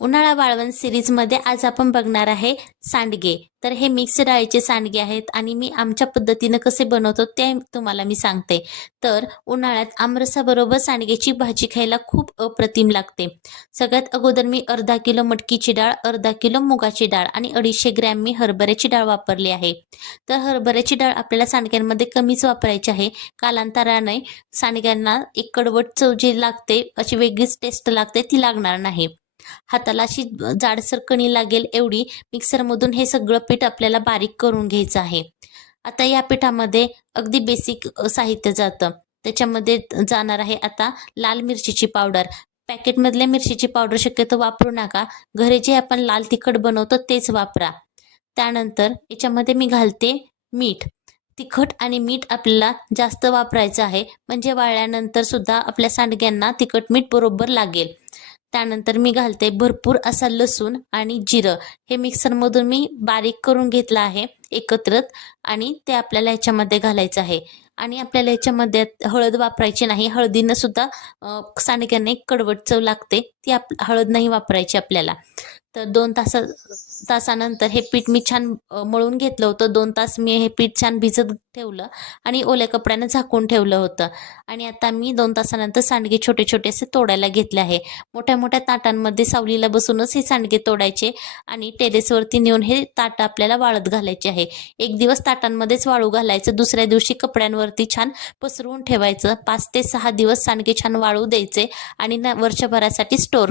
उन्हाळा वाळवण सिरीजमध्ये आज आपण बघणार आहे सांडगे. तर हे मिक्स डाळीचे सांडगे आहेत आणि मी आमच्या पद्धतीनं कसे बनवतो ते तुम्हाला मी सांगते. तर उन्हाळ्यात आमरसाबरोबर सांडग्याची भाजी खायला खूप अप्रतिम लागते. सगळ्यात अगोदर मी अर्धा किलो मटकीची डाळ, अर्धा किलो मुगाची डाळ आणि 250 ग्रॅम मी हरभऱ्याची डाळ वापरली आहे. तर हरभऱ्याची डाळ आपल्याला सांडग्यांमध्ये कमीच वापरायची आहे. कालांतराने सांडग्यांना एक कडवट चव जी लागते, अशी वेगळीच टेस्ट लागते, ती लागणार नाही. हाताला अशी जाडसर कणी लागेल एवढी मिक्सरमधून हे सगळं पीठ आपल्याला बारीक करून घ्यायचं आहे. आता या पिठामध्ये अगदी बेसिक साहित्य जातं. त्याच्यामध्ये जाणार आहे आता लाल मिरचीची पावडर. पॅकेटमधल्या मिरचीची पावडर शक्यतो वापरू नका. घरी जे आपण लाल तिखट बनवतो तेच वापरा. त्यानंतर याच्यामध्ये मी घालते मीठ. तिखट आणि मीठ आपल्याला जास्त वापरायचं आहे, म्हणजे वाळल्यानंतर सुद्धा आपल्या सांडग्यांना तिखट मीठ बरोबर लागेल. त्यानंतर मी घालते भरपूर असा लसूण आणि जिरं. हे मिक्सरमधून मी बारीक करून घेतलं आहे एकत्रच आणि ते आपल्याला ह्याच्यामध्ये घालायचं आहे. आणि आपल्याला ह्याच्यामध्ये हळद वापरायची नाही. हळदीनं सुद्धा सांडग्यांना एक कडवट चव लागते, ती हळद नाही वापरायची आपल्याला. तर 2 तासानंतर हे पीठ मी छान मळून घेतलं होतं. 2 तास मी हे पीठ छान भिजत ठेवलं आणि ओल्या कपड्यानं झाकून ठेवलं होतं. आणि आता मी 2 तासानंतर सांडगे छोटे छोटे असे तोडायला घेतले आहे. मोठ्या मोठ्या ताटांमध्ये सावलीला बसूनच हे सांडगे तोडायचे आणि टेरेसवरती नेऊन हे ताटं आपल्याला वाळत घालायचे आहे. एक दिवस ताटांमध्येच वाळू घालायचं, दुसऱ्या दिवशी कपड्यांवरती छान पसरवून ठेवायचं. 5 ते 6 दिवस सांडगे छान वाळू द्यायचे आणि वर्षभरासाठी स्टोअर